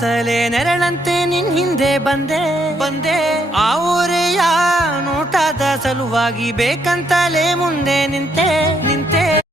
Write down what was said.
ಅಂತಲೇ ನೆರಳಂತೆ ನಿನ್ ಹಿಂದೆ ಬಂದೆ ಆ ಊರೆಯ ನೋಟದ ಸಲುವಾಗಿ ಬೇಕಂತಲೇ ಮುಂದೆ ನಿಂತೆ